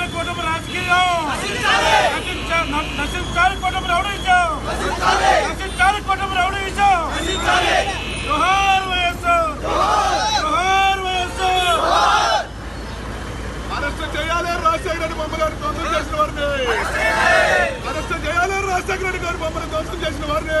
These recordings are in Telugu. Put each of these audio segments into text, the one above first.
కాల కోటం రాజకీయం నసీబ్ కాల కోటం రౌడీ నసీబ్ కాల కోటం రౌడీ అరెస్ట్ చేయాలని రాజశేఖర రెడ్డి మమ్మల్ని తొందర చేసిన వారిని అరెస్ట్ చేయాలని రాజశేఖర రెడ్డి గారు మమ్మల్ని తొందర చేసిన వారిని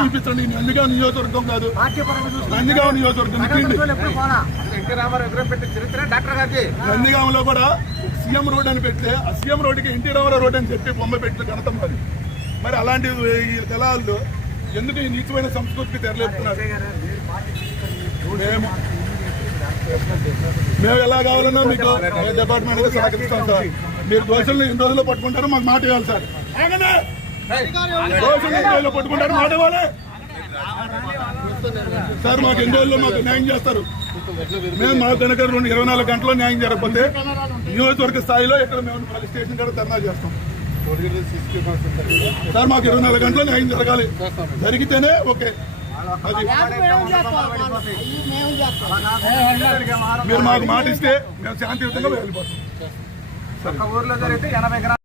చూపించండి నందిగావ్ నియోజకవర్గం కాదు నందిగావ్ నియోజకవర్గం నందిగావ్ లో కూడా సీఎం రోడ్ అని పెడితే ఆ సీఎం రోడ్డుకి ఎన్టీ రామారావు రోడ్ అని చెప్పి బొమ్మ పెట్టిన ఘనతం మరి మరి అలాంటి దళాలు ఎందుకు ఈ నీచమైన సంస్కృతికి తెరలేపుతున్నారు మేము ఎలా కావాలన్నా మీకు డిపార్ట్మెంట్ సహకరిస్తాం సార్ మీరు దోషులను ఎన్ని రోజుల్లో పట్టుకుంటారో మాకు మాట ఇవ్వాలి సార్ పట్టుకుంటారు మాట సార్ మాకు ఎన్ని రోజుల్లో మాకు న్యాయం చేస్తారు మేము మా కనుక రెండు ఇరవై నాలుగు గంటల్లో న్యాయం జరగకపోతే నియోజకవర్గ స్థాయిలో ఇక్కడ మేము పోలీస్ స్టేషన్ కూడా ధర్నా చేస్తాం సార్ మాకు ఇరవై నాలుగు గంటల్లో న్యాయం జరగాలి జరిగితేనే ఓకే మీరు మాకు మాటిస్తే మేము శాంతియుతంగా వెళ్ళిపోతాం